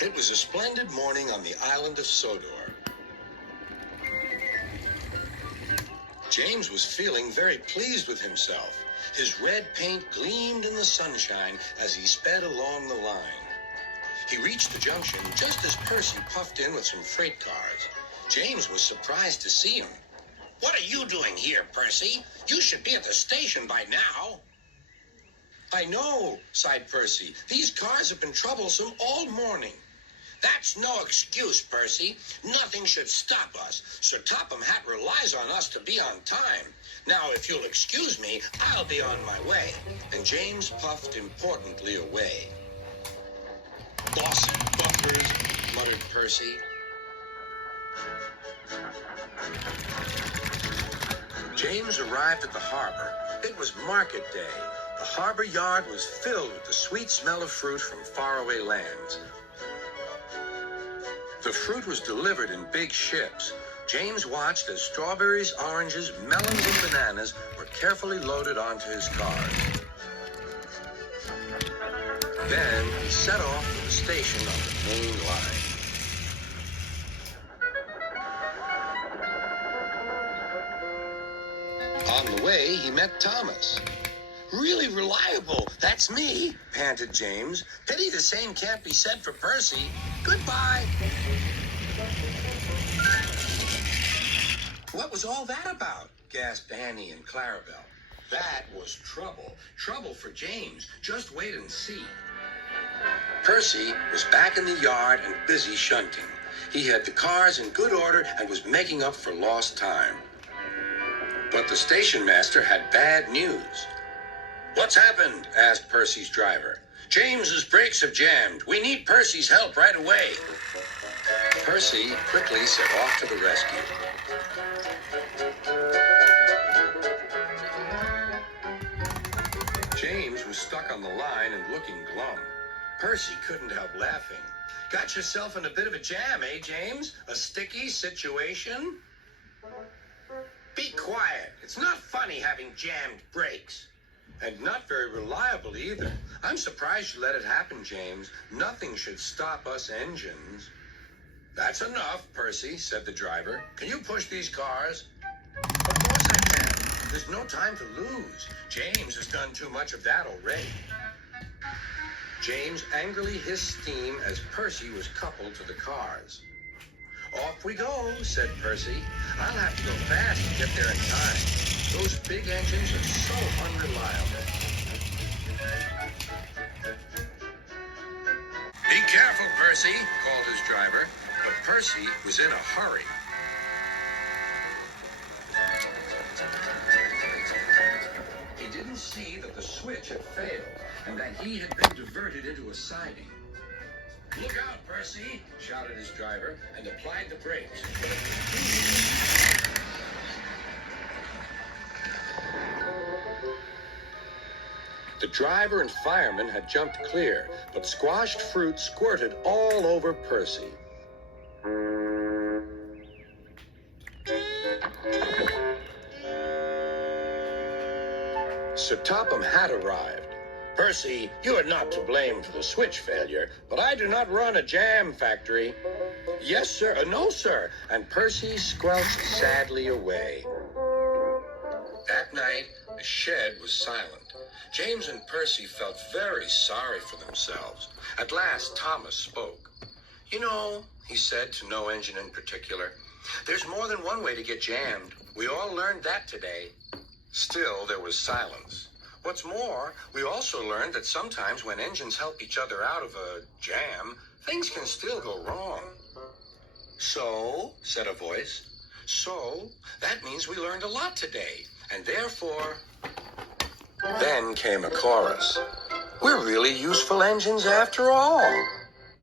It was a splendid morning on the island of Sodor. James was feeling very pleased with himself. His red paint gleamed in the sunshine as he sped along the line. He reached the junction just as Percy puffed in with some freight cars. James was surprised to see him. "What are you doing here, Percy? You should be at the station by now." "I know," sighed Percy. "These cars have been troublesome all morning." "That's no excuse, Percy. Nothing should stop us. Sir Topham Hatt relies on us to be on time. Now, if you'll excuse me, I'll be on my way." And James puffed importantly away. "Bossy buffers," muttered Percy. James arrived at the harbor. It was market day. The harbor yard was filled with the sweet smell of fruit from faraway lands. The fruit was delivered in big ships. James watched as strawberries, oranges, melons, and bananas were carefully loaded onto his cars. Then he set off to the station on the main line. On the way, he met Thomas. "Really reliable. That's me," Panted James. "Pity the same can't be said for Percy. Goodbye." "What was all that about?" gasped Annie and Clarabelle. That was trouble. Trouble for James. Just wait and see. Percy was back in the yard and busy shunting. He had the cars in good order and was making up for lost time. But the station master had bad news. "What's happened?" asked Percy's driver. "James's brakes have jammed. We need Percy's help right away." Percy quickly set off to the rescue. James was stuck on the line and looking glum. Percy couldn't help laughing. "Got yourself in a bit of a jam, eh, James? A sticky situation?" "Be quiet. It's not funny having jammed brakes." "And not very reliable either. I'm surprised you let it happen, James. Nothing should stop us engines." "That's enough, Percy," said the driver. "Can you push these cars?" "Of course I can. There's no time to lose. James has done too much of that already." James angrily hissed steam as Percy was coupled to the cars. "Off we go," said Percy. "I'll have to go fast to get there in time. Those big engines are so unreliable." "Be careful, Percy," called his driver. But Percy was in a hurry. He didn't see that the switch had failed and that he had been diverted into a siding. "Look out, Percy," shouted his driver, and applied the brakes. The driver and fireman had jumped clear, but squashed fruit squirted all over Percy. Sir Topham Hatt arrived. "Percy, you are not to blame for the switch failure, but I do not run a jam factory." "Yes, sir. No, sir." And Percy squelched sadly away. That night, the shed was silent. James and Percy felt very sorry for themselves. At last, Thomas spoke. "You know," he said to no engine in particular, "there's more than one way to get jammed. We all learned that today." Still, there was silence. What's more, we also learned that sometimes when engines help each other out of a jam, things can still go wrong. "So," said a voice, "so that means we learned a lot today, and therefore..." Then came a chorus. "We're really useful engines after all."